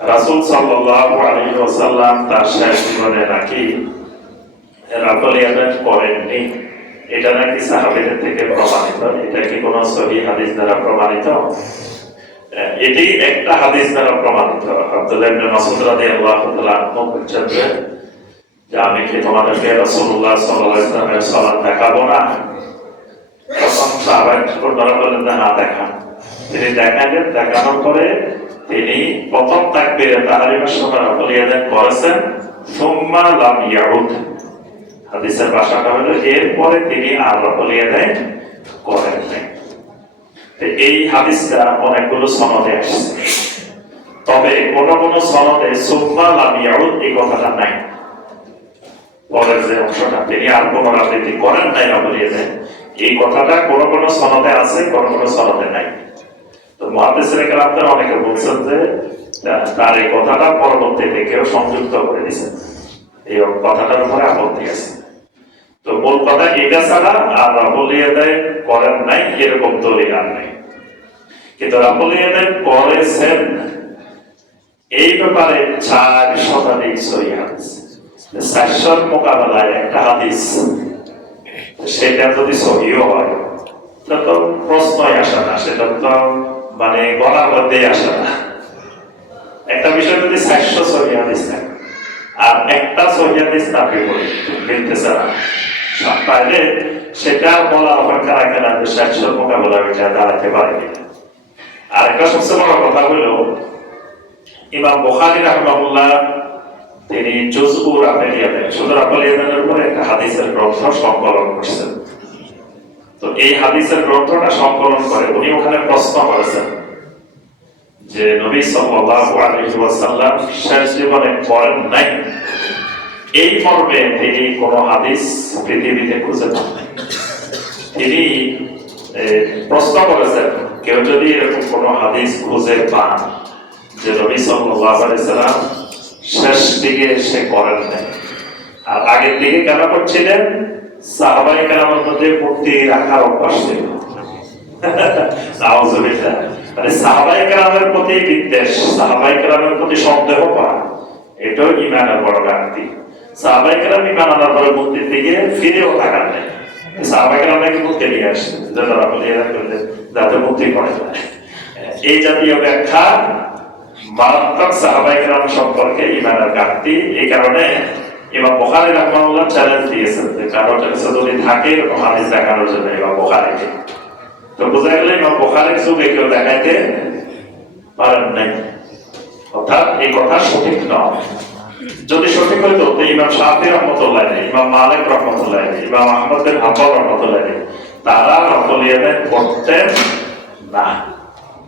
রাসূল সাল্লাল্লাহু আলাইহি ওয়াসাল্লাম তার শেষ জীবনে নাকি রাফল ইয়াদান করেননি, এটা নাকি সাহাবীদের থেকে প্রমাণিত। এটা কি কোনো সহিহ হাদিস দ্বারা প্রমাণিত? এটি একটা হাদিস দ্বারা প্রমাণিত। আব্দুল্লাহ ইবনে মাসউদ রাদিয়াল্লাহু তাআলা আনহু বলেছেন যে আমি কি তোমাদেরকে রাসূলুল্লাহ সাল্লাল্লাহু আলাইহি ওয়াসাল্লামের সালাত দেখাবো না? তখন সাহাবারা বললেন যে হ্যাঁ দেখান। তিনি দেখালেন, দেখানোর পরে তিনি প্রথম তাকবীরে তাহরিমের সময় রাফল ইয়াদান করেছেন, সুম্মা লাম ইয়াউদ। হাদিসের ভাষাটা হলো এরপরে তিনি আর রাফল ইয়াদান করেন নাই। এই হাদিসটা অনেকগুলো সনদে আসছে, তবে কোন কোন সনদে সুম্মা লাম ইয়াউদ এই কথাটা নাই। পরের যে অংশটা তিনি আর পুনরাবৃত্তি করেন নাই রাফল ইয়াদান, এই কথাটা কোন কোন সনদে আছে, কোন কোন সনদে নাই। তো মুহাদ্দিসিনে কেরামদের অনেকে বলছেন যে তার এই কথাটা পরবর্তীতে কেউ সংযুক্ত করে দিয়েছেন, এই কথাটার উপরে আপত্তি আছে। তো মূল কথা এটা ছাড়া আর রাফল ইয়াদান করেন নাই এরকম দলিল আর নাই। কিন্তু রাফল ইয়াদান করেছেন এই ব্যাপারে 4 শতাধিক সহিহ হাদিস। 400 মোকাবেলায় একটা হাদিস, সেটা যদি সহিহ হয় তা তো প্রশ্নই আসে না, সেটা তো মানে গলার মধ্যেই আসে না। একটা বিষয় যদি 400 সহিহ হাদিস থাকে আর একটা সহিহ হাদিস না মিলতেছে না, তাহলে সেটা বলা অপেক্ষা রাখে না যে 400 মোকাবেলা এটা দাঁড়াতে পারে কিনা। আর একটা সবচেয়ে বড় কথা হলো ইমাম বুখারী রাহিমাহুল্লাহ তিনি জুজউ রাফল ইয়াদান, শুধু রাফল ইয়াদানের উপরে একটা হাদিসের গ্রন্থ সংকলন করছেন। তো এই হাদিসের গ্রন্থটা সংকলন করে উনি ওখানে প্রশ্ন করেছেন যে নবী সাল্লাল্লাহু আলাইহি ওয়াসাল্লাম শেষ জীবনে করেন নাই, এই মর্মে তিনি কোন হাদিস পৃথিবীতে খুঁজে পান নাই। তিনি প্রশ্ন করেছেন কেউ যদি এরকম কোন হাদিস খুঁজে পান যে নবী সাল্লাল্লাহু আলাইহি ওয়াসাল্লাম শেষ দিকে সে করেন নাই, আর আগের দিকে কেন করছিলেন? সাহাবায়ে কেরামের মধ্যে মূর্তি রাখার অভ্যাস ছিল। নাউযুবিল্লাহ, মানে সাহাবায়ে কেরামের প্রতি বিদ্বেষ, সাহাবায়ে কেরামের প্রতি সন্দেহ করা, এটাও ঈমানের বড় ঘাটতি। সাহাবায়ে কেরাম ঈমান আনার পরে মূর্তির দিকে ফিরেও তাকান নাই। সাহাবায়ে কেরাম নাকি মূর্তি নিয়ে আসছেন যারা বলে যাতে মূর্তি করে না। এই জাতীয় ব্যাখ্যা মারাত্মক সাহাবায়ে কেরাম সম্পর্কে ঈমানের ঘাটতি। এই কারণে ইমাম বুখারী রাহিমাহুল্লাহ চ্যালেঞ্জ দিয়েছেন যে কারোর কাছে যদি থাকে এরকম হাদিস দেখানোর জন্য ইমাম বুখারীকে। তো বোঝা গেল ইমাম বুখারীর যুগে কেউ দেখাইতে পারেন নাই, অর্থাৎ এই কথা সঠিক নয়। যদি সঠিক হইতো তো ইমাম শাফিঈ রাহমাতুল্লাহ আলাইহি, ইমাম মালিক রাহমাতুল্লাহ আলাইহি, ইমাম আহমদ বিন হাম্বল রাহমাতুল্লাহ আলাইহি তারা রাফল ইয়াদান করতেন না।